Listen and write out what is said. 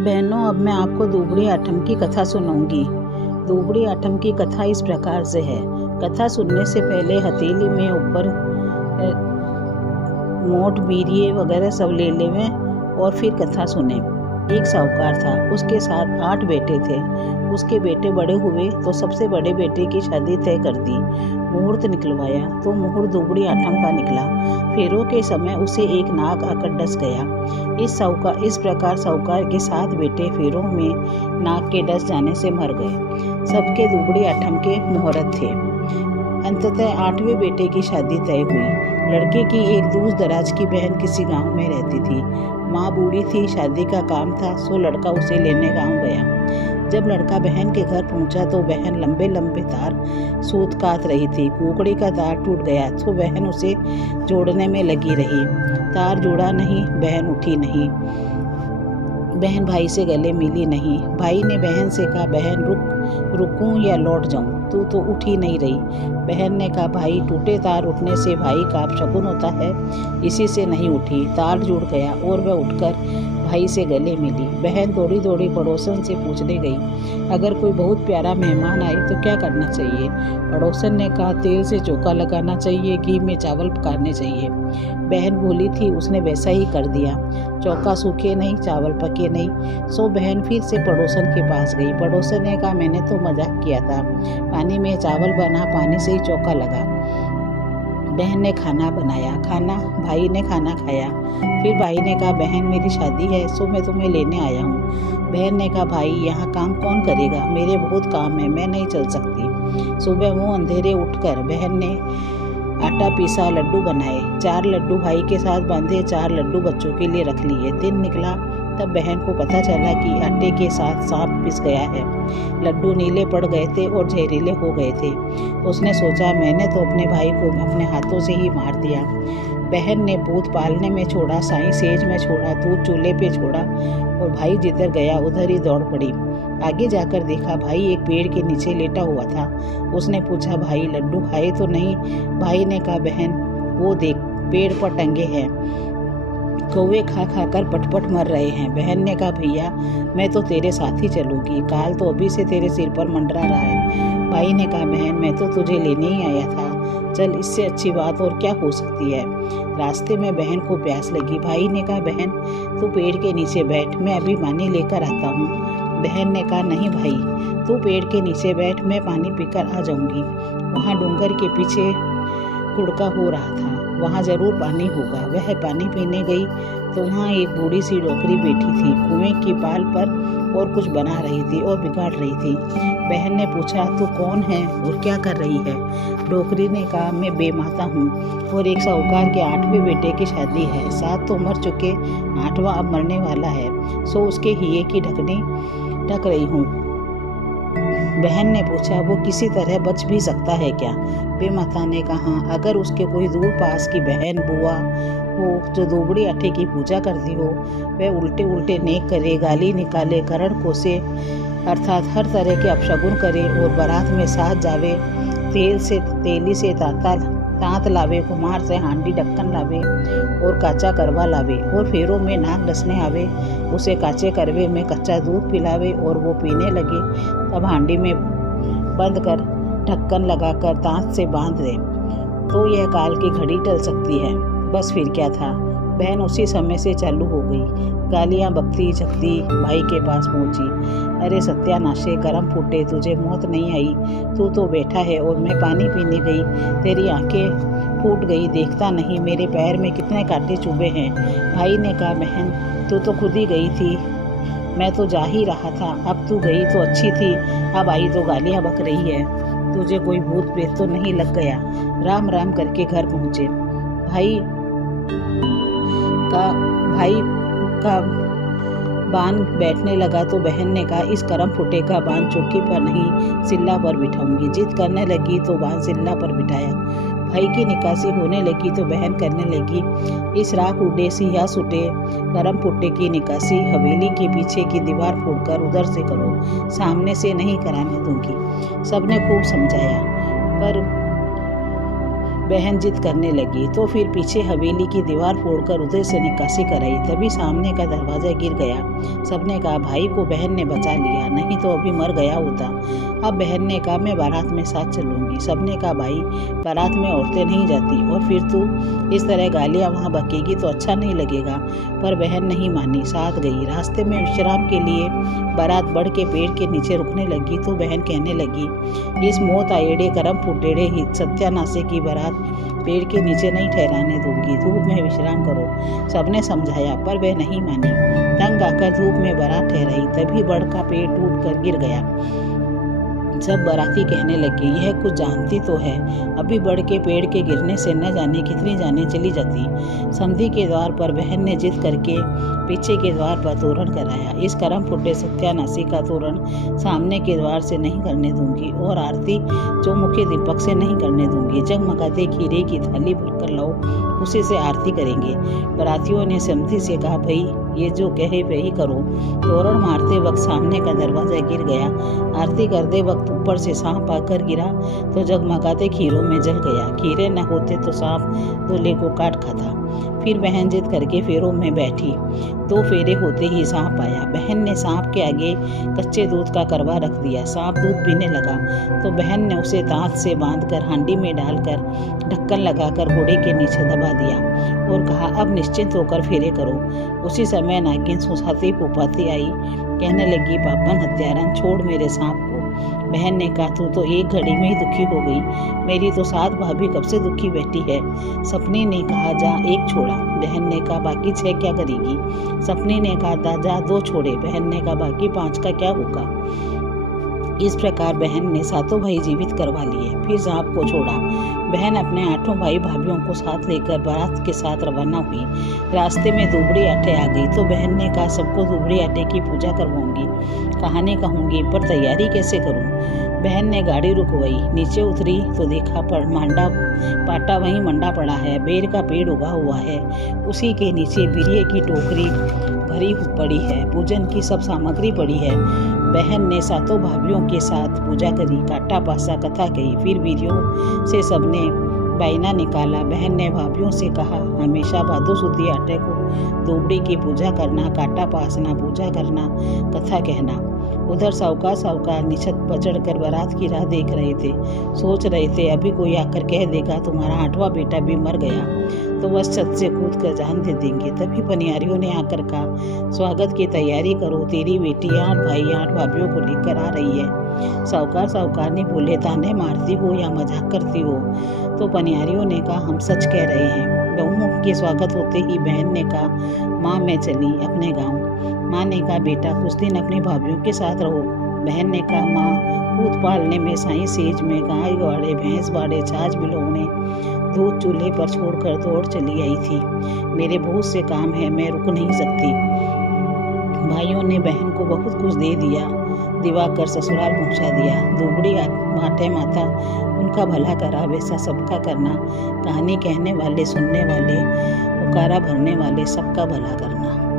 बहनों, अब मैं आपको दुबड़ी आठम की कथा सुनाऊंगी। दुबड़ी आठम की कथा इस प्रकार से है। कथा सुनने से पहले हथेली में ऊपर मोट बीरिये वगैरह सब ले लेवें और फिर कथा सुने। एक साहूकार था, उसके साथ 8 बेटे थे। उसके बेटे बड़े हुए तो सबसे बड़े बेटे की शादी तय कर दी। मुहूर्त निकलवाया तो मुहूर्त दुबड़ी आठम का निकला। फेरों के समय उसे एक नाग आकर डस गया। इस प्रकार साहूकार के 7 बेटे फेरों में नाग के डस जाने से मर गए। सबके दुबड़ी आठम के मुहूर्त थे। अंततः 8वें बेटे की शादी तय हुई। लड़के की एक दूर दराज की बहन किसी गांव में रहती थी। माँ बूढ़ी थी, शादी का काम था, सो लड़का उसे लेने गांव गया। जब लड़का बहन के घर पहुंचा तो बहन लंबे लंबे तार सूत काट रही थी। कुकड़ी का तार टूट गया तो बहन उसे जोड़ने में लगी रही। तार जुड़ा नहीं, बहन उठी नहीं। बहन भाई से गले मिली नहीं। भाई ने बहन से कहा, बहन रुकूं या लौट जाऊं? तू तो उठ ही नहीं रही। बहन ने कहा, भाई टूटे तार उठने से भाई का अपशगुन होता है, इसी से नहीं उठी। तार जुड़ गया और वह उठकर भाई से गले मिली। बहन दौड़ी दौड़ी पड़ोसन से पूछने गई, अगर कोई बहुत प्यारा मेहमान आए तो क्या करना चाहिए? पड़ोसन ने कहा, तेल से चोखा लगाना चाहिए, घी में चावल पकाने चाहिए। बहन बोली थी, उसने वैसा ही कर दिया। चौका सूखे नहीं, चावल पके नहीं। सो बहन फिर से पड़ोसन के पास गई। पड़ोसन ने कहा, मैंने तो मजाक किया था, पानी में चावल बना, पानी से ही चौका लगा। बहन ने खाना बनाया, भाई ने खाना खाया। फिर भाई ने कहा, बहन मेरी शादी है, सो मैं तुम्हें लेने आया हूँ। बहन ने कहा, भाई यहाँ काम कौन करेगा? मेरे बहुत काम है, मैं नहीं चल सकती। सुबह मुँह अंधेरे उठकर बहन ने आटा पीसा, लड्डू बनाए। 4 लड्डू भाई के साथ बांधे, 4 लड्डू बच्चों के लिए रख लिए। दिन निकला तब बहन को पता चला कि आटे के साथ सांप पिस गया है। लड्डू नीले पड़ गए थे और जहरीले हो गए थे। उसने सोचा, मैंने तो अपने भाई को अपने हाथों से ही मार दिया। बहन ने भूत पालने में छोड़ा, साईं सेज में छोड़ा, दूध चूल्हे पे छोड़ा और भाई जिधर गया उधर ही दौड़ पड़ी। आगे जाकर देखा, भाई एक पेड़ के नीचे लेटा हुआ था। उसने पूछा, भाई लड्डू खाए तो नहीं? भाई ने कहा, बहन वो देख, पेड़ पर टंगे हैं, कौवे खा खा कर पटपट मर रहे हैं। बहन ने कहा, भैया मैं तो तेरे साथ ही चलूंगी, काल तो अभी से तेरे सिर पर मंडरा रहा है। भाई ने कहा, बहन मैं तो तुझे लेने ही आया था, चल इससे अच्छी बात और क्या हो सकती है। रास्ते में बहन को प्यास लगी। भाई ने कहा, बहन तू पेड़ के नीचे बैठ, मैं अभी पानी लेकर आता हूँ। बहन ने कहा, नहीं भाई, तू पेड़ के नीचे बैठ, मैं पानी पीकर आ जाऊंगी। वहाँ डूंगर के पीछे कुड़का हो रहा था, वहाँ जरूर पानी होगा। वह पानी पीने गई तो वहाँ एक बूढ़ी सी डोकरी बैठी थी, कुएं की पाल पर और कुछ बना रही थी और बिगाड़ रही थी। बहन ने पूछा, तू कौन है और क्या कर रही है? डोकरी ने कहा, मैं बेमाता हूँ और एक साहूकार के 8वें बेटे की शादी है। 7 तो मर चुके, 8वां अब मरने वाला है, सो उसके हिये की ढकनी ढक रही हूँ। बहन ने पूछा, वो किसी तरह बच भी सकता है क्या? बेमाता ने कहा, अगर उसके कोई दूर पास की बहन बुआ हो जो दुबड़ी आटे की पूजा करती हो, वह उल्टे उल्टे नेक करे, गाली निकाले, करण कोसे अर्थात हर तरह के अपशगुन करे और बारात में साथ जावे, तेली से तांत लावे, कुम्हार से हांडी ढक्कन लावे और काचा करवा लावे और फेरों में नाक डसने आवे, उसे काचे करवे में कच्चा दूध पिलावे और वो पीने लगे, तब हांडी में बंद कर ढक्कन लगाकर तांत से बांध दे, तो यह काल की घड़ी टल सकती है। बस फिर क्या था। बहन उसी समय से चालू हो गई। गालियां बकती झकती भाई के पास पहुंची। अरे सत्यानाशे, करम फूटे, तुझे मौत नहीं आई, तू तो बैठा है और मैं पानी पीने गई, तेरी आंखें फूट गई, देखता नहीं मेरे पैर में कितने कांटे चुभे हैं। भाई ने कहा, बहन तू तो खुद ही गई थी, मैं तो जा ही रहा था। अब तू गई तो अच्छी थी, अब आई तो गालियां बक रही है। तुझे कोई भूत प्रेत तो नहीं लग गया? राम राम करके घर पहुंचे। भाई का बान बैठने लगा तो बहन ने कहा, इस करम फुटे का बान चौकी पर नहीं सिल्ला पर बिठाऊंगी। जिद करने लगी तो बान सिल्ला पर बिठाया। भाई की निकासी होने लगी तो बहन करने लगी, इस राख उड़े सिया सुटे करम फुटे की निकासी हवेली के पीछे की दीवार फोड़कर उधर से करो, सामने से नहीं कराने दूंगी। सबने खूब समझाया पर बहन जिद करने लगी तो फिर पीछे हवेली की दीवार फोड़कर उधर से निकासी कराई। तभी सामने का दरवाज़ा गिर गया। सबने कहा भाई को बहन ने बचा लिया, नहीं तो अभी मर गया होता। अब बहन ने कहा मैं बारात में साथ चलूँगी। सबने कहा भाई बारात में औरतें नहीं जाती, और फिर तू इस तरह गालियाँ वहाँ बकेगी तो अच्छा नहीं लगेगा। पर बहन नहीं मानी, साथ गई। रास्ते में विश्राम के लिए बारात बढ़ के पेड़ के नीचे रुकने लगी तो बहन कहने लगी इस मौत आएड़े करम फुटेड़े ही सत्यानाशे की बारात पेड़ के नीचे नहीं ठहराने दूंगी, धूप में विश्राम करो। सबने समझाया पर वह नहीं मानी। तंग आकर धूप में बारात ठहराई। तभी बड़ का पेड़ टूट कर गिर गया। सब बाराती कहने लगे यह कुछ जानती तो है, अभी बड़ के पेड़ के गिरने से न जाने कितनी जाने चली जाती। समधी के द्वार पर बहन ने जिद करके पीछे के द्वार पर तोरण कराया। इस करम फुटे सत्यानाशी का तोरण सामने के द्वार से नहीं करने दूंगी, और आरती चौमुखी दीपक से नहीं करने दूंगी। जगमगाते खीरे की थाली भरकर लाओ, उसी से आरती करेंगे। बारातियों ने समधी से कहा भाई ये जो कहे वही करो। तोरण मारते वक्त सामने का दरवाजा गिर गया। आरती करते वक्त ऊपर से सांप आकर गिरा तो जगमगाते खीरों में जल गया। खीरे न होते तो सांप दूल्हे को काट खाता। फिर बहन जिद करके फेरों में बैठी। 2 फेरे होते ही सांप आया। बहन ने सांप के आगे कच्चे दूध का करवा रख दिया। सांप दूध पीने लगा तो बहन ने उसे दांत से बांधकर हांडी में डालकर ढक्कन लगाकर घोड़े के नीचे दबा दिया और कहा अब निश्चिंत होकर फेरे करो। उसी समय नागिन सुसाती पुपाती आई, कहने लगी पापन हत्यारन छोड़ मेरे सांप को। बहन ने कहा तू तो एक घड़ी में ही दुखी हो गई, मेरी तो 7 भाभी कब से दुखी बैठी है। सपनी ने कहा जा 1 छोड़ा। बहन ने कहा बाकी 6 क्या करेगी। सपनी ने कहा दादा 2 छोड़े। बहन ने कहा बाकी 5 का क्या होगा। इस प्रकार बहन ने 7 भाई जीवित करवा लिए। फिर सांप को छोड़ा। बहन अपने 8 भाई भाभीियों को साथ लेकर बारात के साथ रवाना हुई। रास्ते में दुबड़ी आटे आ गई तो बहन ने कहा सबको दुबड़ी आटे की पूजा करवाऊंगी, कहानी कहूंगी, पर तैयारी कैसे करूं। बहन ने गाड़ी रुकवाई। नीचे उतरी तो देखा पर मांडा पाटा वहीं मंडा पड़ा है। बेर का पेड़ उगा हुआ है, उसी के नीचे बिरिये की टोकरी भरी पड़ी है। पूजन की सब सामग्री पड़ी है। बहन ने 7 भाभीियों के साथ पूजा करी, काटा पासा कथा कही। फिर वीरियों से सबने बायना निकाला। बहन ने भाभीियों से कहा हमेशा भादो सुदी आटे को दुबड़ी की पूजा करना, काटा पासना, पूजा करना, कथा कहना। उधर साहूकार निछत पर चढ़कर बारात की राह देख रहे थे। सोच रहे थे अभी कोई आकर कह देगा तुम्हारा 8वां बेटा भी मर गया तो बस छत से कूद कर जान दे देंगे। तभी पनियारियों ने आकर कहा स्वागत की तैयारी करो, तेरी बेटी 8 भाई 8 भाभीियों को लेकर आ रही है। साहूकार ने बोले ताने मारती हो या मजाक करती हो। तो पनियारियों ने कहा हम सच कह रहे हैं। बहू के स्वागत होते ही बहन ने कहा माँ मैं चली अपने गाँव। माँ ने कहा बेटा कुछ दिन अपनी भाभीियों के साथ रहो। बहन ने कहा माँ पूत पालने में साई सेज में गाय बाड़े भैंस बाड़े छाछ बिलोने दूध चूल्हे पर छोड़कर दौड़ चली आई थी। मेरे बहुत से काम है, मैं रुक नहीं सकती। भाइयों ने बहन को बहुत कुछ दे दिया, दिवाकर ससुराल पहुंचा दिया। दुबड़ी माटे माता उनका भला करा वैसा सबका करना। कहानी कहने वाले सुनने वाले उकारा भरने वाले सबका भला करना।